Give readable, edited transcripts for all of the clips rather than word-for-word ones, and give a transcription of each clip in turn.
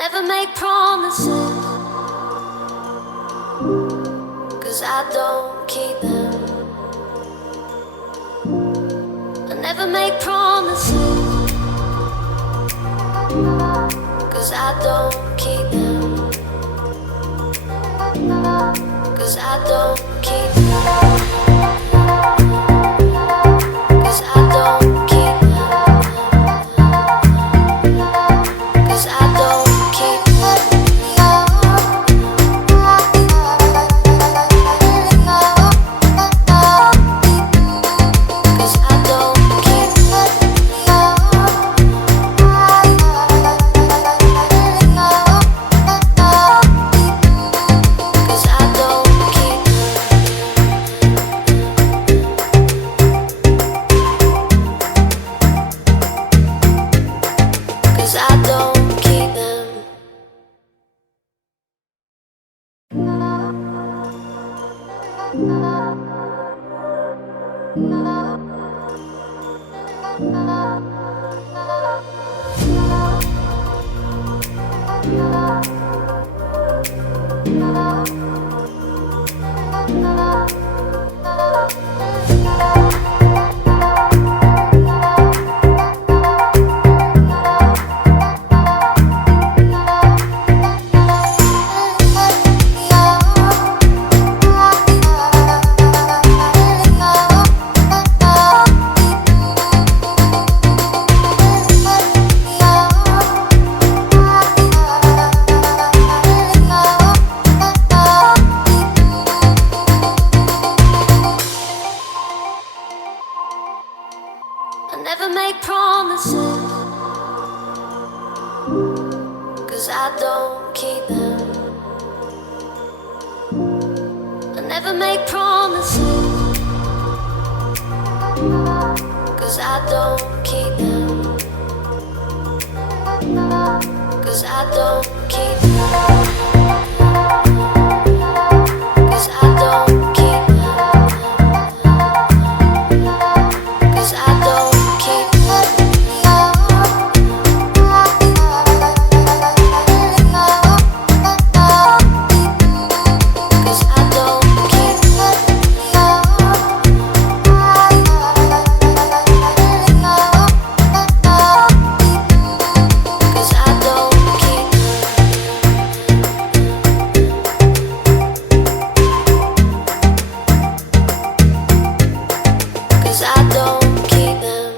Never make promises, 'cause I don't keep them. I never make promises, 'cause I don't keep them. 'Cause I don't keep them. 'Cause I don't keep them. 'Cause I don't keep them. 'Cause I don't keep them. 'Cause I don't keep them. 'Cause I don't keep them. I never make promises, 'cause I don't keep them. I never make promises, 'cause I don't keep them. 'Cause I don't keep them. 'Cause I don't keep them. 'Cause I don't keep them. 'Cause I don't keep them. 'Cause I don't keep them. 'Cause I don't keep them.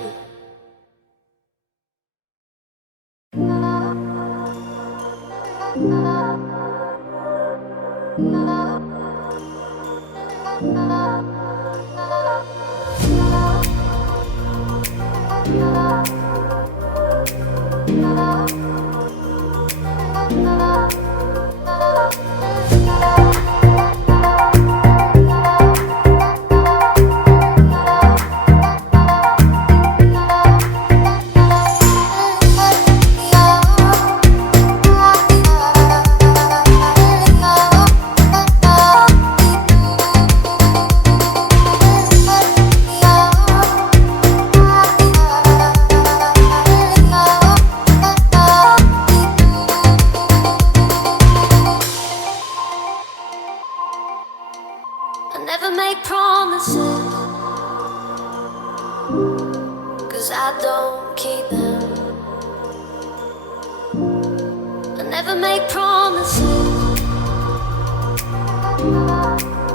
I never make promises, 'cause I don't keep them. I never make promises,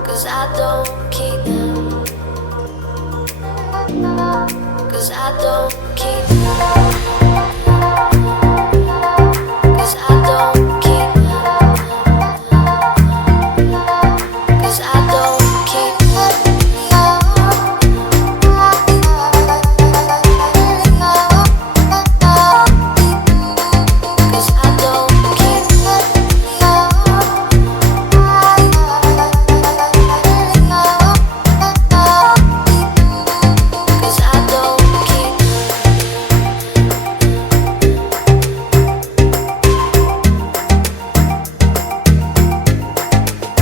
'cause I don't keep them. 'cause I don't keep. 'Cause I don't keep. 'Cause I don't keep. 'Cause I don't keep. 'Cause I don't keep.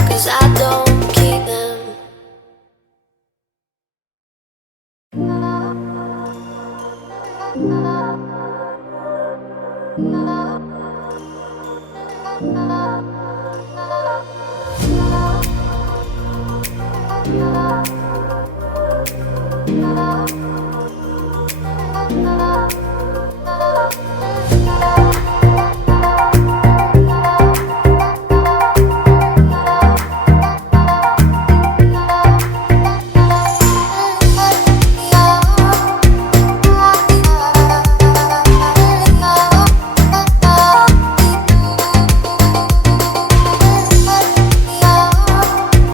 'Cause I don't keep them.